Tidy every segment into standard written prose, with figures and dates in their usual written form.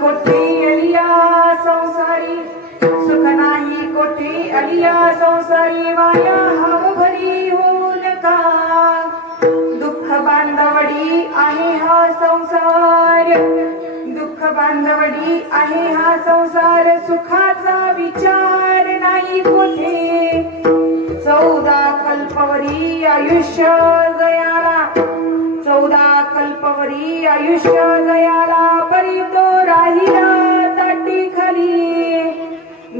कोठी अलिया संसारी, सुख नाही कोठी अलिया संसारी, माया हाव भरी होऊ नका, दुःख बांधवडी आहे हा संसार, दुःख बांधवडी आहे हा संसार, सुखाचा विचार नाही कोठे, 14 कल्पवरी आयुष्य गयाला, 14 कल्पवरी आयुष्य गयाला, परी तो राहिला ताटी खाली,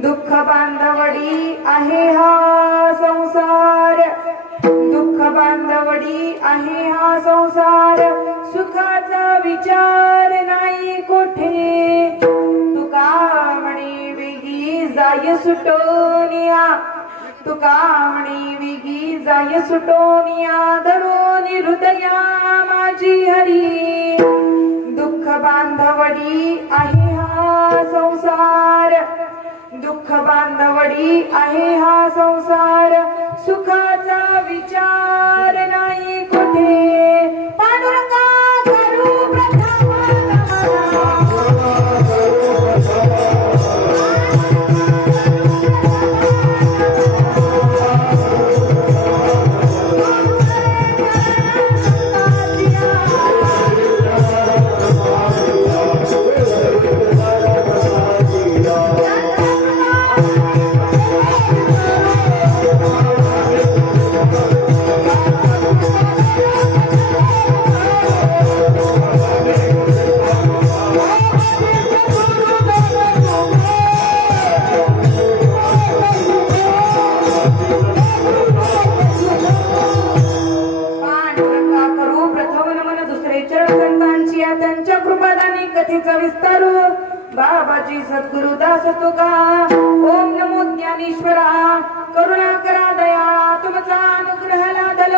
दुःख बांधवडी आहे हा संसार, दुःख बांधवडी आहे हा संसार, सुखाचा विचार नाही कोठे, तुका म्हणे वेगी जाय सुटोनिया, तुका म्हणे वेगी जाय सुटोनिया, धरोनी हृदया माझी हरी, दुःख बांधवडी आहे हा संसार, दुःख बांधवडी आहे हा संसार, सुखाचा विचार नाही कोठे, पांडुरंगा करू प्रथम विस्तारू बाबाजी सद्गुरु दास तुका, ओम नमो ज्ञानेश्वरा, करुणा करा दया तुमचा अनुग्रह लादल,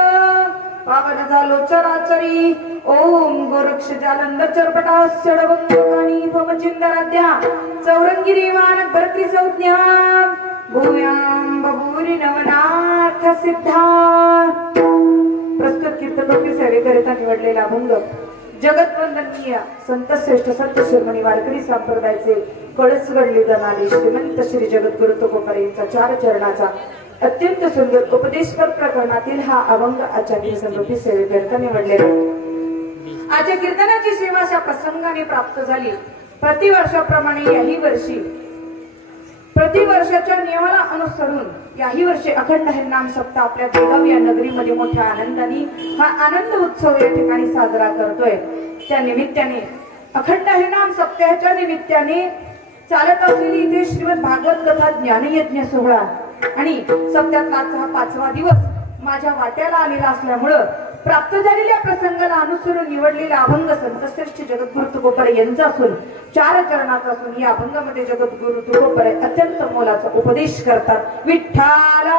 पावन झालो चराचरी, ओम गोरक्ष जालंद चरपटा षडवंतकानी भवचिंदराध्या, चौरंगिरी मानक भरती संज्ञा, भूयां बभूरी नवनाथ सिद्धा. प्रस्तुत कीर्तनोक्ती सेवेकरिता निवडलेला अभंग जगतवंदनीय संत श्रेष्ठ संत शिरोमणी वारकरी संप्रदायाचे कळसगडली जाणारे श्रीमंत श्री जगद्गुरु तुकोबार यांचा 4 चरणाचा अत्यंत सुंदर उपदेशपर प्रकरणातील हा अभंग आचार्य समृद्धी सेवेकरिता निवडलेला. आजच्या कीर्तनाची सेवा अशा प्रसंगाने प्राप्त झाली. प्रतिवर्षाप्रमाणे याही वर्षी प्रतिवर्षाच्या नियमाला अनुसरून याही वर्षी अखंड हरिनाम सप्ताह आपल्या बेळगाव या नगरीमध्ये मोठ्या आनंदाने हा आनंद उत्सव या ठिकाणी साजरा करतोय. त्या निमित्ताने अखंड हरिनाम सप्ताहाच्या निमित्ताने चालत असलेली इथे श्रीमद भागवत कथा ज्ञानयज्ञ सोहळा आणि सप्त्यातला हा 5वा दिवस माझ्या वाट्याला आलेला असल्यामुळं प्राप्त झालेल्या प्रसंगाला अनुसरून निवडलेला अभंग संतश्रेष्ठ जगद्गुरु तुकोबार यांचा असून 4 चरणाचा असून या अभंगामध्ये जगद्गुरु तुकोबार अत्यंत मोलाचा उपदेश करतात. विठ्ठला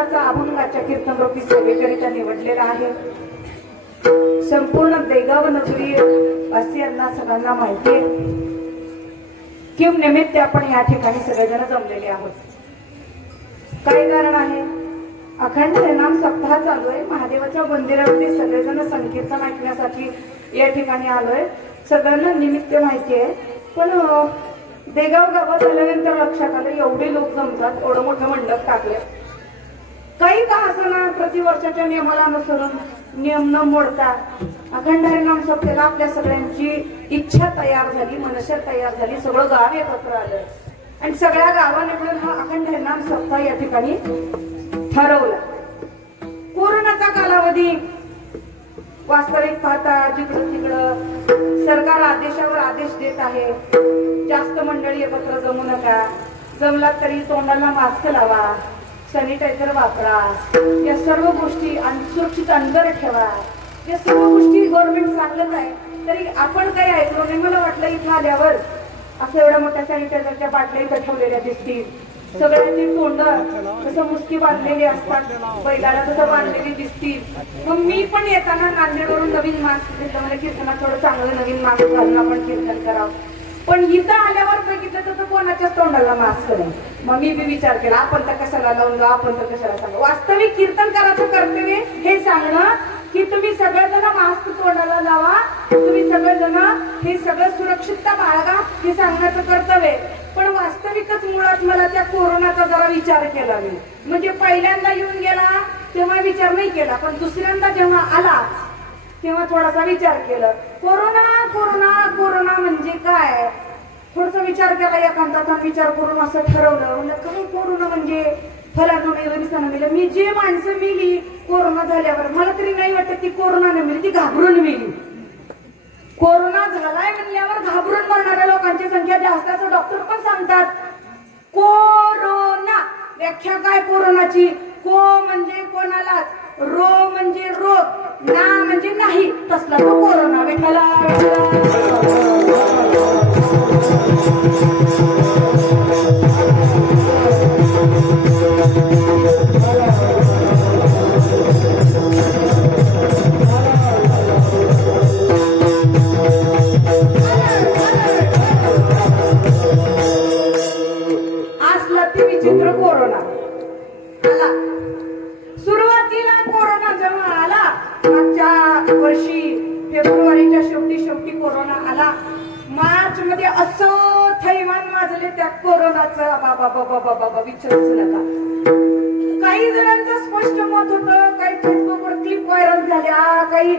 कीर्तनाचा अभंगाच्या कीर्तनरूपी सेवेकरिता निवडलेला आहे. संपूर्ण देगाव नगरी वासियांना सगळ्यांना माहिती आहे की निमित्त आपण या ठिकाणी सगळेजण जमलेले आहोत. काय कारण आहे? अखंड हरिनाम सप्ताह चालू आहे. महादेवाच्या मंदिरावरती सगळेजण संकीर्तन ऐकण्यासाठी या ठिकाणी आलोय. सगळ्यांना निमित्त माहिती आहे, पण देगाव गावात आल्यानंतर लक्षात आलं एवढे लोक जमतात, एवढं मोठं मंडप टाकले. काही का असताना प्रतिवर्षाच्या नियमाला अनुसरून नियम न मोडता अखंड हरिनाम सप्ताहाला आपल्या सगळ्यांची इच्छा तयार झाली, मनशा तयार झाली, सगळं गाव एकत्र आलं आणि सगळ्या गावाने मिळून हा अखंड हरिनाम सप्ताह या ठिकाणी ठरवला. कोरोनाचा कालावधी वास्तविक पाहता जिकडं तिकडं सरकार आदेशावर आदेश देत आहे. जास्त मंडळी एकत्र जमू नका, जमला तरी तोंडाला मास्क लावा, सॅनिटायझर वापरा, या सर्व गोष्टी सुरक्षित अंतर ठेवा, या सर्व गोष्टी गव्हर्नमेंट सांगत आहे. तरी आपण काही ऐकलो नाही. मला वाटलं इथं आल्यावर असं एवढ्या मोठ्या सॅनिटायझरच्या बाटल्या इथं ठेवलेल्या दिसतील, सगळ्यांची तोंड कसं मुसकी बांधलेली असतात, बैलाला कसं बांधलेली दिसतील. मग मी पण येताना नांदेडवरून नवीन मास्क घेतलं. मला कीर्तनात थोडं चांगलं नवीन मास्क घालून आपण कीर्तन करावं. पण इथं आल्यावर बघितलं तर कोणाच्याच तोंडाला मास्क नाही. मग मी बी विचार केला, आपण तर कशाला लावून जाऊ, आपण तर कशाला सांगू. वास्तविक कीर्तन करायचं कर्तव्य हे सांगणं की तुम्ही सगळेजण मास्क तोंडाला लावा, तुम्ही सगळेजण हे सगळं सुरक्षितता बाळगा, हे सांगण्याचं कर्तव्य. पण वास्तविकच मुळात मला त्या कोरोनाचा जरा विचार केला मी. म्हणजे पहिल्यांदा येऊन गेला तेव्हा विचार नाही केला, पण दुसऱ्यांदा जेव्हा आला तेव्हा थोडासा विचार केला. कोरोना कोरोना कोरोना म्हणजे काय, थोडासा विचार केला. एकांताचा विचार करून असं ठरवलं, म्हणजे काय कोरोना म्हणजे फलानं मेलं विसानं मेलं. मी जे माणसं मेली कोरोना झाल्यावर मला तरी नाही वाटत ती कोरोनाने मेली, ती घाबरून मेली. कोरोना झालाय म्हणल्यावर घाबरून मरणाऱ्या लोकांची संख्या जास्त असं डॉक्टर पण सांगतात. कोरोना व्याख्या काय कोरोनाची? को म्हणजे कोणालाच, रो म्हणजे रोग, ना म्हणजे नाही, तसला तो कोरोना. विठ्ठला असला ती विचित्र कोरोना आला. सुरुवातीला कोरोना जेव्हा आला मागच्या वर्षी फेब्रुवारीच्या शेवटी कोरोना आला. मार्च मध्ये असं थैमान वाजले त्या कोरोनाचं, बाबा बाबा बाबा विचारूच नका. काही जणांचं स्पष्ट मत होतं, काही फेसबुकवर क्लिप व्हायरल झाल्या, काही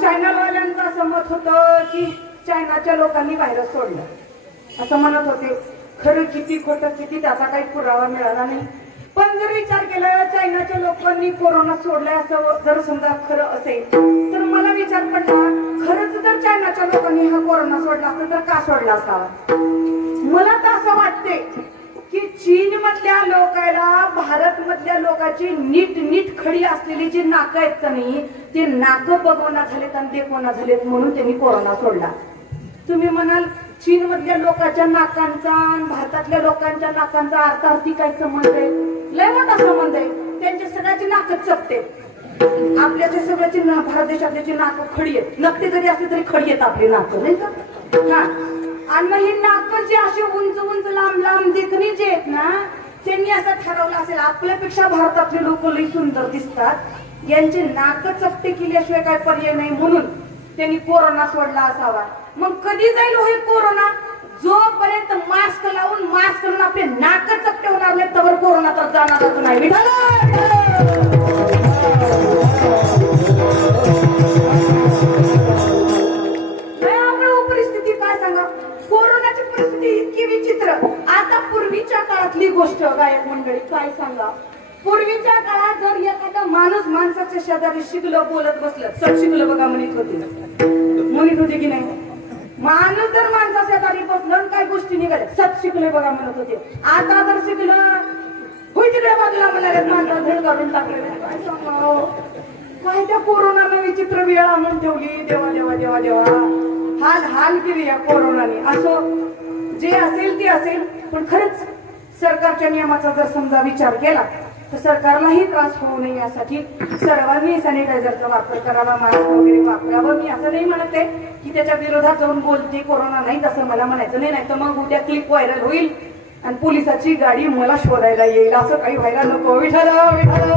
चॅनलवाल्यांचं असं मत होतं की चायनाच्या लोकांनी व्हायरस सोडला असं म्हणत होते. खरं किती खोटं किती त्याचा काही पुरावा मिळाला नाही. पण जर विचार केला चायनाच्या लोकांनी कोरोना सोडलाय असं जर समजा खरं असेल तर मला विचार पडला, खरंच जर चायनाच्या लोकांनी हा कोरोना सोडला असेल तर का सोडला असावा. मला तर असं वाटते की चीन मधल्या लोकांना भारत मधल्या लोकांची नीट खडी असलेली जी नाकं आहेत का नाही, ते नाकं बघवना झालेत आणि देखवना झालेत म्हणून त्यांनी कोरोना सोडला. तुम्ही म्हणाल चीन मधल्या लोकांच्या नाकांचा भारतातल्या लोकांच्या नाकांचा अर्थार्थी काय संबंध आहे? लय मोठा संबंध आहे. त्यांच्या सगळ्याची नाकच चपते, आपल्याच्या सगळ्याची भारत देशातल्याची नाक खडी आहेत. नकटे जरी असले तरी खडी आहेत आपली नाक, नाही का? हा. आणि मग ही नाक जे असे उंच उंच लांब लांब देखणी जे आहेत ना, त्यांनी असं ठरवलं असेल आपल्यापेक्षा भारतातले लोक लई सुंदर दिसतात, यांचे नाक चपटे केल्याशिवाय काय पर्याय नाही म्हणून त्यांनी कोरोना सोडला असावा. मग कधी जाईल हे कोरोना? जोपर्यंत मास्क लावून आपले नाक चपटे होणार नाही तोवर कोरोना तर जाणारच नाही. परिस्थिती काय सांगा, कोरोनाची परिस्थिती इतकी विचित्र. आता पूर्वीच्या काळातली गोष्ट गायक मंडळी काय सांगा. पूर्वीच्या काळात जर एखादा माणूस माणसाच्या शेजारी शिकलं बोलत बसलं, सट शिकलं बघा म्हणत होते की नाही. माणूस जर माणसा शेजारी बसलं काय गोष्टी निघाल्या, सट शिकले बघा म्हणत होते. आता जर शिकलं होय तिकडे बाजूला म्हणाले माणसा धड काढून टाकले. काय सांगावं, काय त्या कोरोनानं विचित्र वेळ आणून ठेवली. देवा देवा देवा देवा, हाल केली या कोरोनाने. असो जे असेल ते असेल, पण खरंच सरकारच्या नियमाचा जर समजा विचार केला तर सरकारलाही त्रास होऊ नये यासाठी सर्वांनी सॅनिटायझरचा वापर करावा, मास्क वगैरे वापरावं. मी असं नाही म्हणते की त्याच्या विरोधात जाऊन बोलते कोरोना नाही, तसं मला म्हणायचं नाही. तर मग उद्या क्लिप व्हायरल होईल आणि पोलिसाची गाडी मला शोधायला येईल, असं काही व्हायला नको. विठ्ठल विठ्ठल.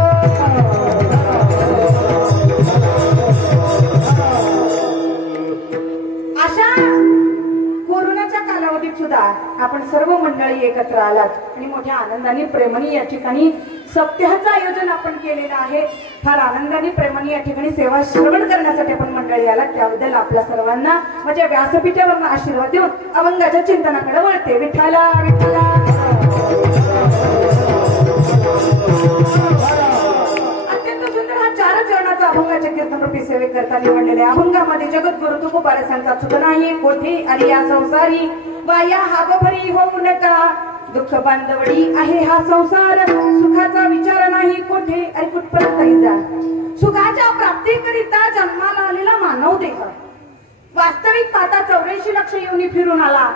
अशा कोरोनाच्या कालावधीत सुद्धा आपण सर्व मंडळी एकत्र आलात आणि मोठ्या आनंदाने प्रेमाने या ठिकाणी सप्ताहाचं आयोजन आपण केलेलं आहे. फार आनंदाने प्रेमाने या ठिकाणी सेवा श्रवण करण्यासाठी आपण मंडळी आलात, त्याबद्दल आपल्या सर्वांना माझ्या व्यासपीठावर आशीर्वाद देऊन अभंगाच्या चिंतनाकडे वळते. विठ्ठला विठ्ठला. अत्यंत सुंदर हा 4 चरणाचा अभंगाच्या कीर्तन रूपी सेवे करता निवडलेले अभंगामध्ये जगद्गुरु तुकोबारासांचा चुक नाही कोठे आणि या संसारी वाया हागभरी होऊ नका, दुःख बांधवडी आहे हा संसार, सुखाचा विचार नाही कोठे आणि कुठपर्यंत जा. सुखाच्या प्राप्तीकरिता जन्माला आलेला मानव देह वास्तविक पाहता 84 लक्ष योनी फिरून आला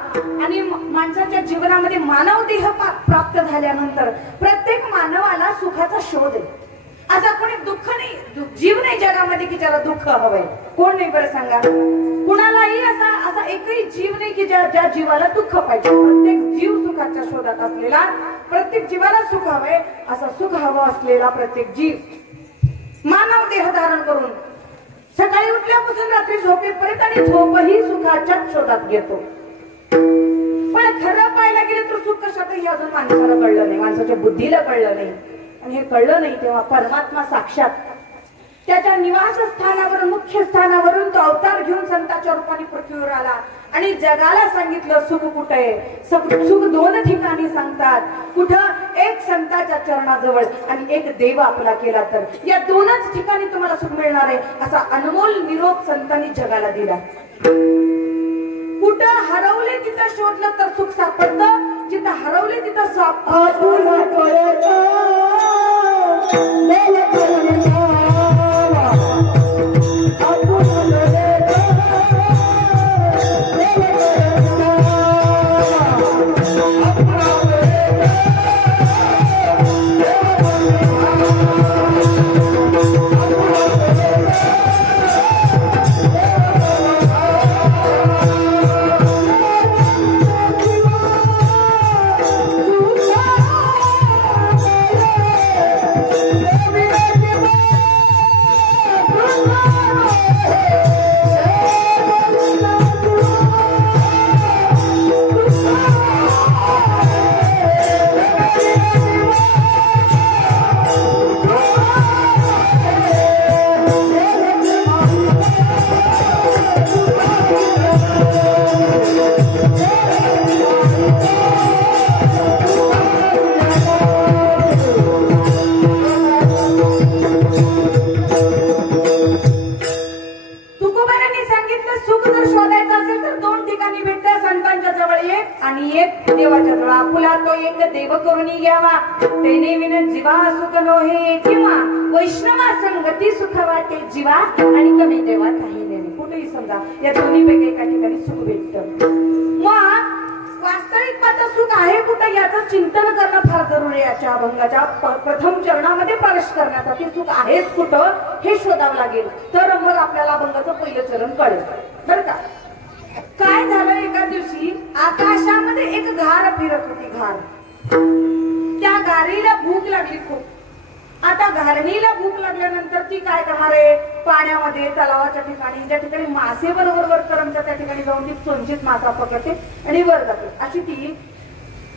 आणि माणसाच्या जीवनामध्ये मानव देह प्राप्त झाल्यानंतर प्रत्येक मानवाला सुखाचा शोध आहे. असा कोणी दुःख नाही, जीव नाही जगामध्ये की ज्याला दुःख हवंय. कोण नाही बरं सांगा? कुणालाही असा एकही जीव नाही की ज्या जीवाला दुःख पाहिजे. प्रत्येक जीव सुखाच्या शोधात असलेला, प्रत्येक जीवाला सुख हवंय, असा सुख हवं असलेला प्रत्येक जीव मानव देह धारण करून सकाळी उठल्यापासून रात्री झोपेपर्यंत आणि झोपही सुखाच्या शोधात घेतो. पण खरं पाहायला गेलं तर सुख कशातही अजून माणसाला कळलं नाही, माणसाच्या बुद्धीला कळलं नाही. आणि हे कळलं नाही तेव्हा परमात्मा साक्षात त्याच्या निवासस्थानावरून, मुख्य स्थानावरून तो अवतार घेऊन संताच्या रूपाने पृथ्वीवर आला आणि जगाला सांगितलं सुख कुठे आहे. सुख 2 ठिकाणी सांगतात. कुठं? एक संताच्या चरणाजवळ आणि एक देव आपला केला तर या 2च ठिकाणी तुम्हाला सुख मिळणार आहे, असा अनमोल निरोप संतांनी जगाला दिला. कुठं हरवले तिथं शोधलं तर सुख सापडतं, जिथं हरवले तिथं आणि एक देवाच्या जवळ आपुला तो एक देव करून घ्यावा, तेने विन जीवा सुख नोहे किंवा वैष्णवा संगती सुख वाटे जीवा आणि कमी देवा काही नाही. कुठेही समजा या दोन्हीपैकी एका ठिकाणी सुख भेटतं. मग वास्तविक पाहता सुख आहे कुठं याचं चिंतन करणं फार जरुरी आहे. याच्या अभंगाच्या प्रथम चरणामध्ये प्रवेश करण्यासाठी सुख आहेच कुठं हे शोधावं लागेल, तर मग आपल्याला अभंगाचं पहिलं चरण कळेल बरं का. काय झालं, एका दिवशी आकाशामध्ये एक घार फिरत होती. घार, त्या घारीला भूक लागली खूप. आता घारणीला भूक लागल्यानंतर ती काय करणार आहे, पाण्यामध्ये तलावाच्या ठिकाणी ज्या ठिकाणी मासे बरोबर वर करमतात त्या ठिकाणी जाऊन ती चोंचीत मासा पकडते आणि वर जाते. अशी ती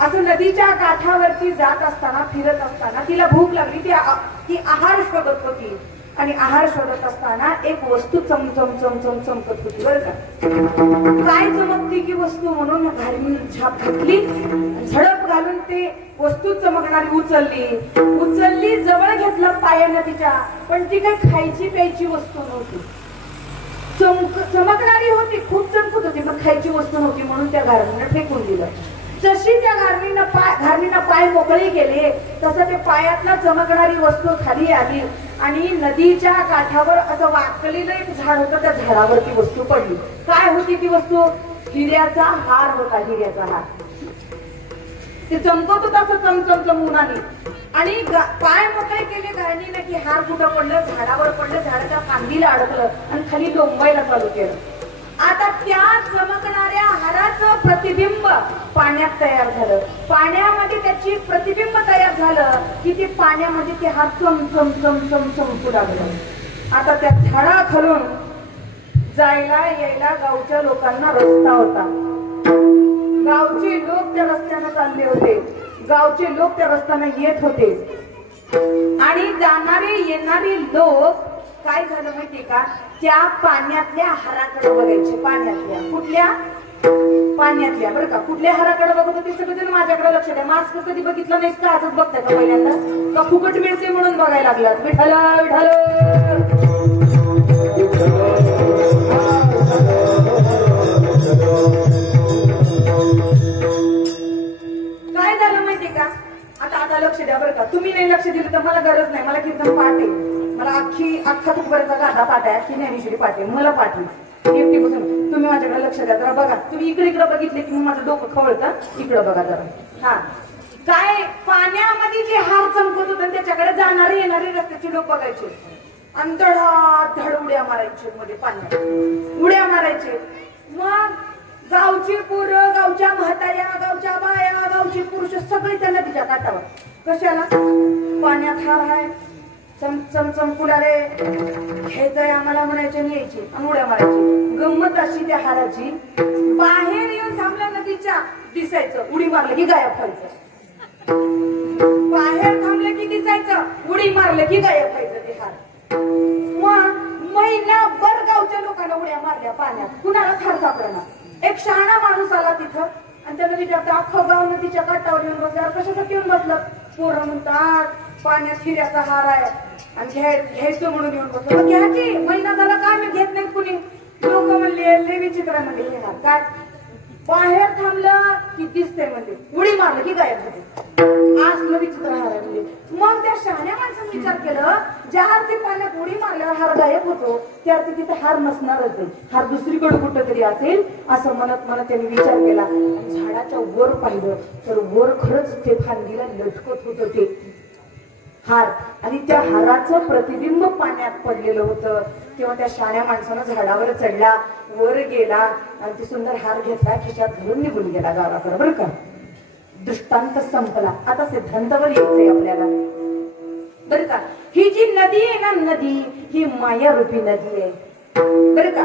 असं नदीच्या काठावरती जात असताना, फिरत असताना तिला भूक लागली. ती आहार शोधत होती आणि आहार शोधत असताना एक वस्तू चमचम चमचम चमकत होती बरं का. काय चमकती की वस्तू म्हणून घारीने झाप घेतली, झडप घालून ते वस्तू चमकणारी उचलली जवळ घेतला पायानं तिच्या, पण ती काही खायची प्यायची वस्तू नव्हती. चमकणारी होती, खूप चमकत होती, पण खायची वस्तू नव्हती म्हणून त्या घारणीनं फेकून दिलं. जशी त्या घारणीनं पाय मोकळे केले तसं ते पायातला चमकणारी वस्तू खाली आली आणि नदीच्या काठावर असं वाकलेलं एक झाड होतं, त्या झाडावर ती वस्तू पडली. काय होती ती वस्तू? हिऱ्याचा हार होता, हिऱ्याचा हार. ते चमकत होत असं चमचम उन्हाने आणि पाय मोकळे केले गायनीने की हार कुठं पडलं, झाडावर पडलं, झाडाच्या फांदीला अडकलं आणि खाली लोंबायला चालू केलं. आता त्या चमकणाऱ्या हाराचं प्रतिबिंब पाण्यात तयार झालं. पाण्यामध्ये त्याची प्रतिबिंब तयार झालं की ते पाण्यामध्ये ते हार चमचम चमचम चमकू लागलं. आता त्या झाडाखालून जायला यायला गावच्या लोकांना रस्ता होता. गावचे लोक त्या रस्त्यानं चालले होते, गावचे लोक त्या रस्त्यानं येत होते आणि जाणारे येणारे लोक काय झालं माहितीये का, त्या पाण्यातल्या हाराकडे बघायचे. पाण्यातल्या कुठल्या, पाण्यातल्या बरं का, कुठल्या हाराकडे बघत होते सगळेजण. माझ्याकडे लक्ष द्या. मास्क कधी बघितलं नाहीस का, आजच बघताय का पहिल्यांदा, का फुकट मिळते म्हणून बघायला लागलात. विठ्ठल काय झालं माहितीये का, आता लक्ष द्या बरं का. तुम्ही नाही लक्ष दिलं तर मला गरज नाही. मला कीर्तन पाठ आहे, मला अख्खा तुकबऱ्याचा गाधा पाठ आहे, अख्खी ज्ञानेश्वरी पाठ आहे, मला पाठ आहे एकटी बसून. तुम्ही माझ्याकडे लक्ष द्या जरा. बघा तुम्ही इकडे बघितले की माझं डोकं खवळतं. इकडं बघा जरा. हा काय, पाण्यामध्ये जे हार चमकत होते त्याच्याकडे जाणारे येणारे रस्त्याचे लोक बघायचे आणि धड उड्या मारायचे मध्ये, पाण्यात उड्या मारायचे. मग गावची पोरं, गावच्या म्हाताऱ्या, गावच्या बाया, गावचे पुरुष सगळे त्या नदीच्या काठावर. कशाला, पाण्यात हार आहे, चमचम चमकुलारे घ्यायचंय आम्हाला म्हणायचे, न्यायचे आणि उड्या मारायची. गंमत अशी त्या हाराची, बाहेर येऊन थांबल्या नदीच्या दिसायचं, उडी मारलं की गायब व्हायचं. बाहेर थांबलं की दिसायचं, उडी मारलं की गायब व्हायचं ते हार. मग महिनाभर गावच्या लोकांना उड्या मारल्या पाण्यात, कुणाला हार सापडणार. एक शहाणा माणूस आला तिथं आणि त्यानं विचारतं, अख्खं गाव नदीच्या काठावर येऊन बसल्यावर कशासाठी येऊन बसलं. पोरं म्हणतात पाण्यात हिऱ्याचा हार आहे आणि घ्यायचं म्हणून येऊन बसलो. मग घ्या की, महिना झाला का मी घेत नाही कुणी. लोक म्हणले लय विचित्र म्हणले हे हार काय, बाहेर थांबलं की दिसतंय म्हणजे, उडी मारलं की गायब होते. असलं विचित्र हार आहे म्हणजे. मग त्या शहाण्या माणसाने विचार केलं, ज्या अर्थी पाण्यात उडी मारल्यावर हार गायब होतो त्या अर्थी तिथे हार नसणारच आहे, हार दुसरीकडे कुठं तरी असेल असं म्हणत म्हणत त्यांनी विचार केला. आणि झाडाच्या वर पाहिलं तर वर खरंच ते फांदीला लटकत होतं ते हार आणि त्या हाराचं प्रतिबिंब पाण्यात पडलेलं होतं. तेव्हा त्या शहाण्या माणसानं झाडावर चढला, वर गेला आणि ते सुंदर हार घेतला, खिशात घालून निघून गेला गावाकडे. बरं का, दृष्टांत संपला. आता सिद्धांतावर यायचंय आपल्याला बरं का. ही जी नदी आहे ना, नदी ही माया रूपी नदी आहे बरं का.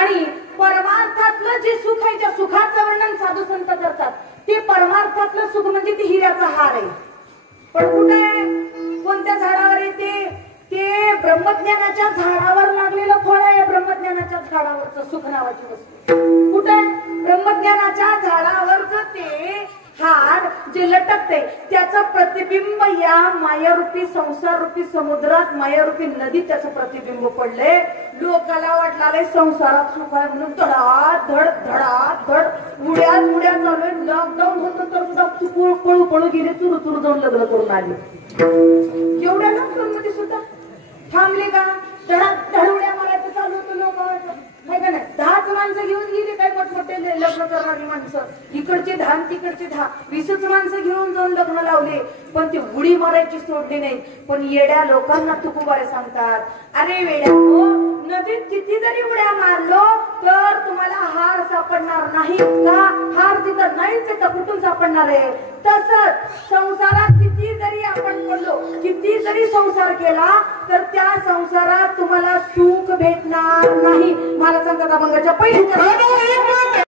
आणि परमार्थातलं जे सुख आहे, ज्या सुखाचं वर्णन साधू संत करतात, ते परमार्थातलं सुख म्हणजे ते हिऱ्याचा हार आहे. पण कुठे आहे, कोणत्या झाडावर आहे ते ब्रह्मज्ञानाच्या झाडावर लागलेलं फळ आहे. ब्रह्मज्ञानाच्या झाडावरचं सुख नावाची वस्तू कुठे आहे, ब्रह्मज्ञानाच्या झाडावरचं ते हार जे लटकते त्याचं प्रतिबिंब या मायारूपी संसार रूपी समुद्रात, मायारूपी नदीत त्याचं प्रतिबिंब पडले. लोकाला वाटलं संसारात सुख आहे म्हणून धडाधड धडाधड उड्या चालू आहे. लॉकडाऊन होतं तर सुद्धा पळू गेले, चुरू जाऊन लग्न करून आले. एवढ्या लॉकडाऊन मध्ये सुद्धा थांबले का, धड उड्या मारायचं चालू होतं लोक नाही का नाही. 10च माणसं घेऊन गेली काय मोठमोठे लग्न करणारी माणसं, इकडचे 10 तिकडचे 10, 20च माणसं घेऊन जाऊन लग्न लावले. पण ती उडी मारायची सोडली नाही. पण येड्या लोकांना तुकोबारे सांगतात, अरे वेड्यानो, नदीत किती जरी उड्या मारलो तर तुम्हाला हार सापडणार नाही का, हार तिथं नाहीच तर कुठून सापडणार आहे. तसंच संसारात किती जरी आपण पडलो, किती जरी संसार केला तर त्या संसारात तुम्हाला सुख भेटणार नाही. मला सांगतात अभंगाच्या पहिल्या